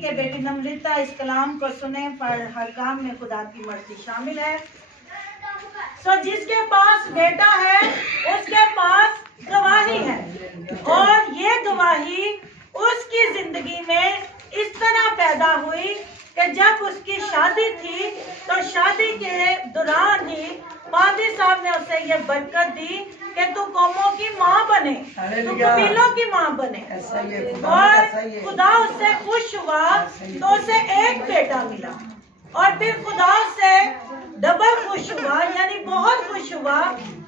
कि बेटी नम्रता इस कलाम को सुने, पर हर काम में खुदा की मर्जी शामिल है। जिसके पास बेटा है उसके पास गवाही है, और ये गवाही उसकी जिंदगी में इस तरह पैदा हुई कि जब उसकी शादी थी तो शादी के दौरान ही पादी साहब ने उसे ये बरकत दी कि तू कौमों की माँ बने, तू कबीलों की माँ बने। और खुदा उससे खुश हुआ तो उसे एक बेटा मिला, और फिर खुदा से डबल खुश हुआ, यानी बहुत खुश हुआ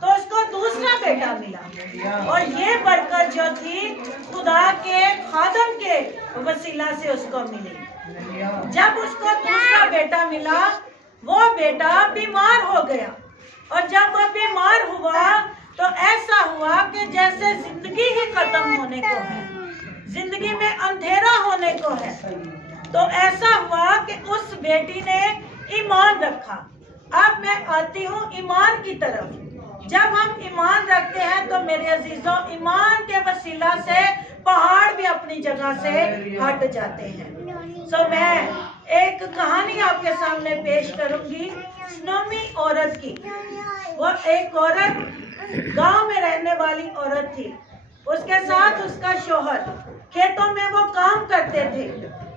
तो उसको दूसरा बेटा मिला। और ये बरकत जो थी खुदा के खादम के वसीला से उसको मिली। जब उसको दूसरा बेटा मिला, वो बेटा बीमार हो गया, और जब वो बीमार हुआ तो ऐसा हुआ कि जैसे जिंदगी ही खत्म होने को है, जिंदगी में अंधेरा होने को है। तो ऐसा हुआ कि उस बेटी ने ईमान रखा। अब मैं आती हूँ ईमान की तरफ। जब हम ईमान रखते हैं तो मेरे अजीजों, ईमान के वसीला से पहाड़ भी अपनी जगह से हट जाते हैं। मैं एक कहानी आपके सामने पेश करूंगी स्नोमी औरत की। वो एक औरत गांव में रहने वाली औरत थी। उसके साथ उसका शौहर खेतों में वो काम करते थे,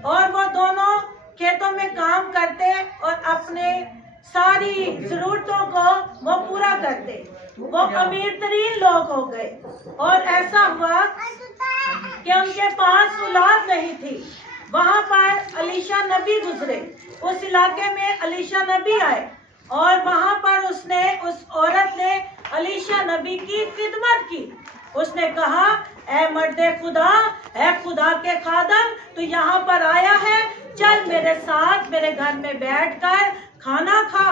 और वो दोनों खेतों में काम करते और अपने सारी जरूरतों को वो पूरा करते। वो अमीर तरीन लोग हो गए, और ऐसा हुआ कि उनके पास औलाद नहीं थी। वहां पर अलीशा नबी गुजरे, उस इलाके में अलीशा नबी आए, और वहां पर उस औरत ने अलीशा नबी की खिदमत की। उसने कहा, ऐ मर्दे खुदा, ऐ खुदा के खादम, तू यहाँ पर आया है, चल मेरे साथ मेरे घर में बैठकर खाना खा।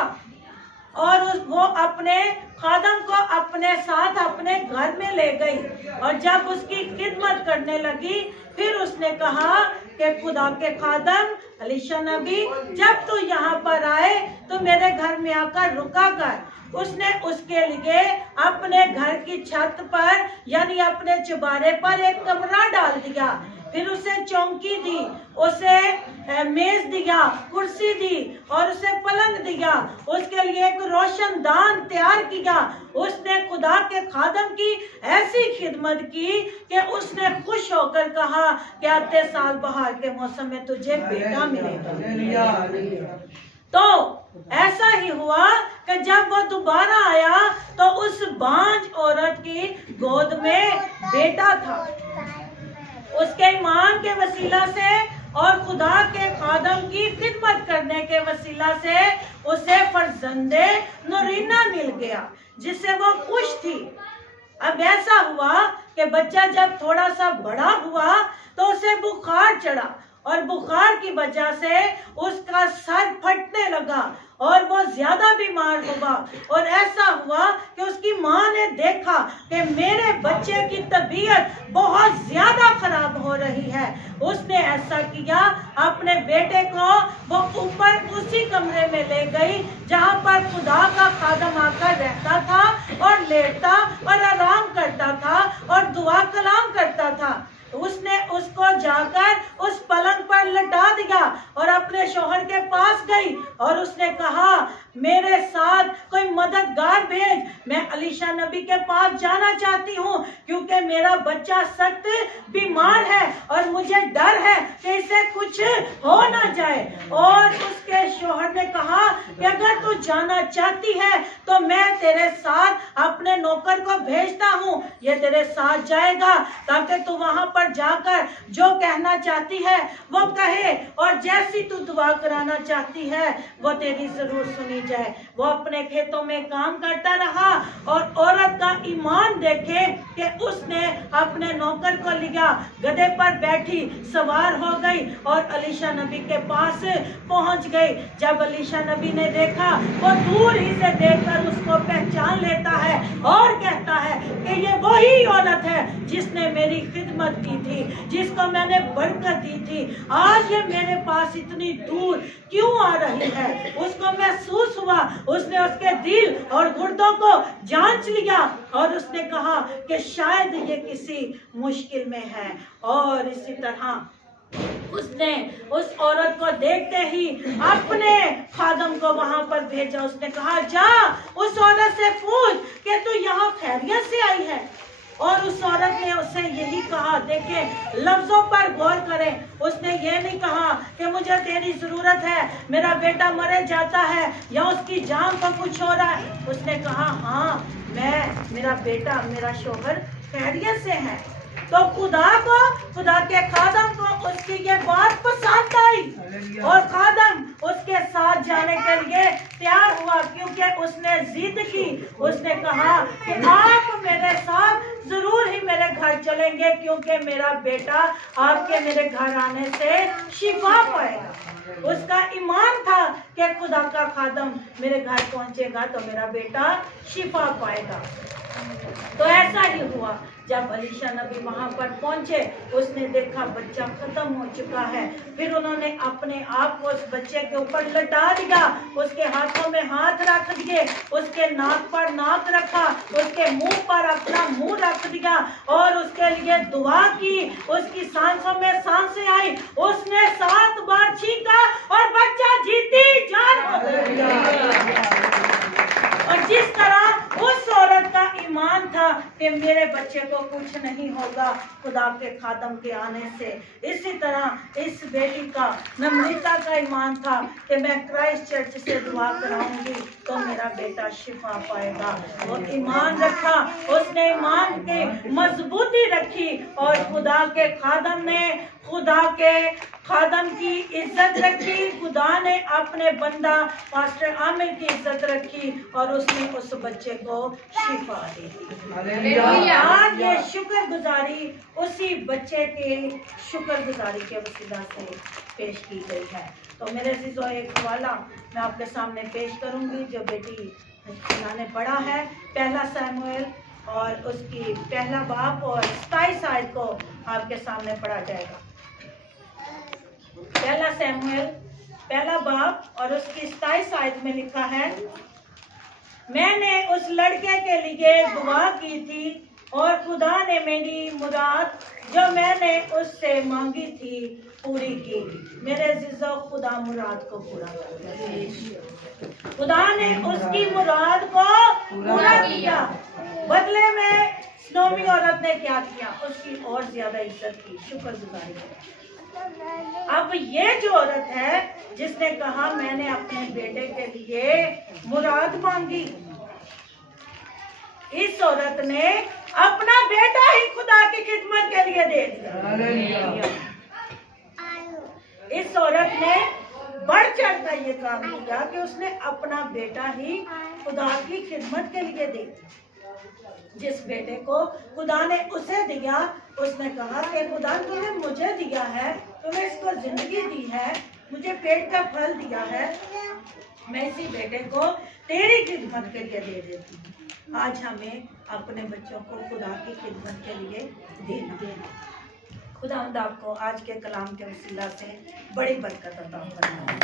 और वो अपने खादम को अपने साथ अपने घर में ले गई, और जब उसकी खिदमत करने लगी, फिर उसने कहा कि खुदा के खादम अलीशा नबी, जब तू यहाँ पर आए तो मेरे घर में आकर रुका कर। उसने उसके लिए अपने घर की छत पर, यानी अपने चुबारे पर एक कमरा डाल दिया। फिर उसे चौकी दी, उसे मेज दिया, कुर्सी दी, और उसे पलंग दिया। उसके लिए एक रोशनदान तैयार किया। उसने खुदा के खादम की ऐसी खिदमत की कि उसने खुश होकर कहा कि आते साल बहार के मौसम में तुझे बेटा मिलेगा। तो ऐसा ही हुआ कि जब वो दोबारा आया तो उस बांझ औरत की गोद में बेटा था। उसके ईमान के वसीला से और खुदा के खादम की खिदमत करने के वसीला से उसे फर्जंदे नूरीना मिल गया, जिससे वो खुश थी। अब ऐसा हुआ कि बच्चा जब थोड़ा सा बड़ा हुआ तो उसे बुखार चढ़ा, और बुखार की वजह से उसका सर फटने लगा और वो ज्यादा बीमार हुआ। और ऐसा हुआ कि उसकी माँ ने देखा कि मेरे बच्चे की तबीयत बहुत ज्यादा खराब हो रही है। उसने ऐसा किया, अपने बेटे को वो ऊपर उसी कमरे में ले गई जहाँ पर खुदा का खादम आकर रहता था, और लेटता और आराम करता था और दुआ कलाम करता था। उसने उसको जाकर उस पलंग पर लटा दिया और अपने शौहर के पास गई, और उसने कहा, मेरे साथ कोई मददगार भेज, मैं अलीशा नबी के पास जाना चाहती हूँ, क्योंकि मेरा बच्चा सख्त बीमार है और मुझे डर है कि इसे कुछ हो ना जाए। और उसके शौहर ने कहा कि अगर तू जाना चाहती है तो मैं तेरे साथ अपने नौकर को भेजता हूँ, ये तेरे साथ जाएगा ताकि तू वहां पर जाकर जो कहना चाहती है वो कहे, और जैसी तू दुआ कराना चाहती है वो तेरी जरूर सुनी जाए। वो अपने खेतों में काम करता रहा, और औरत का ईमान देखे कि उसने अपने नौकर को लिया, गधे पर बैठी सवार हो गई और अलीशा नबी के पास पहुंच गई। जब अलीशा नबी ने देखा, वो दूर ही से देखकर उसको पहचान लेता है और कहता है कि ये वही औरत है जिसने मेरी खिदमत की थी, जिसको मैंने बरकत दी थी। आज ये मेरे पास इतनी दूर क्यों आ रही है? उसको महसूस हुआ, उसने उसके दिल और गुर्दों को जांच लिया, और उसने कहा कि शायद ये किसी मुश्किल में है। और इसी तरह उसने उस औरत को देखते ही अपने खादम को वहां पर भेजा। उसने कहा, जा उस औरत से पूछ कि तू यहाँ खैरियत से आई है। और उस औरत ने उससे यही कहा, देखें लफ्जों पर गौर करें, उसने ये नहीं कहा कि मुझे तेरी जरूरत है, मेरा बेटा मरे जाता है या उसकी जान को कुछ हो रहा है। उसने कहा, हाँ मेरा बेटा, मेरा शोहर खैरियत से है। तो खुदा के खादम को उसकी ये बात पसंद आई और खादम उसके साथ जाने के लिए तैयार हुआ, क्योंकि उसने जिद की। उसने कहा कि आप मेरे साथ जरूर ही मेरे घर चलेंगे, क्योंकि मेरा बेटा आपके मेरे घर आने से शिफा पाएगा। उसका ईमान था कि खुदा का खादम मेरे घर पहुंचेगा तो मेरा बेटा शिफा पाएगा। तो ऐसा ही हुआ। जब अलीशा नबी वहां पर पहुंचे, उसने देखा बच्चा खत्म हो चुका है। फिर उन्होंने अपने आप को उस बच्चे के ऊपर लटा दिया, उसके हाथों में हाथ रख दिए, उसके नाक पर नाक रखा, उसके मुंह पर अपना मुंह रख दिया और उसके लिए दुआ की। उसकी सांसों में सांसें आई, उसने 7 बार छींका और बच्चा जीती जान हो गया। और जिस तरह उस औरत का ईमान था कि मेरे बच्चे को कुछ नहीं होगा खुदा के खादम के आने से, इसी तरह इस बेटी का, नम्रता का ईमान था कि मैं क्राइस्ट चर्च से दुआ कराऊंगी तो मेरा बेटा शिफा पाएगा। वो ईमान रखा, उसने ईमान की मजबूती रखी और खुदा के खादम की इज्जत रखी। खुदा ने अपने बंदा पास्टर आमिर की इज्जत रखी और उसने उस बच्चे को शिफा दी। आज ये शुक्रगुजारी उसी बच्चे के शुक्रगुजारी के वसीला से पेश की गई है। तो मेरे अजीजों, एक हवाला मैं आपके सामने पेश करूंगी जो बेटी ने पढ़ा है, 1 शमूएल और उसकी 1 बाब और 27 आयत को आपके सामने पढ़ा जाएगा। 1 शमूएल 1 बाब और उसकी 27 आयत में लिखा है, मैंने उस लड़के के लिए दुआ की थी और खुदा ने मेरी मुराद जो मैंने उससे मांगी थी पूरी की। मेरे अजीजों, खुदा मुराद को पूरा कर, खुदा ने उसकी मुराद को पूरा किया। बदले में स्नोमी औरत ने क्या किया? उसकी और ज्यादा इज्जत की, शुक्रगुजारी की। अब ये जो औरत है जिसने कहा मैंने अपने बेटे के लिए मुराद मांगी, इस औरत ने अपना बेटा ही खुदा की खिदमत के लिए दे दिया। इस औरत ने बढ़ चढ़कर ये काम किया कि उसने अपना बेटा ही खुदा की खिदमत के लिए दे दिया। जिस बेटे को खुदा ने उसे दिया, उसने कहा कि खुदा तूने मुझे दिया है, तूने इसको जिंदगी दी है, मुझे पेट का फल दिया है, मैं इसी बेटे को तेरी खिदमत के लिए दे देती हूँ। आज हमें अपने बच्चों को खुदा की खिदमत के लिए देना। खुदावंद आपको आज के कलाम के वसीला से बड़ी बरकत अता फरमाए।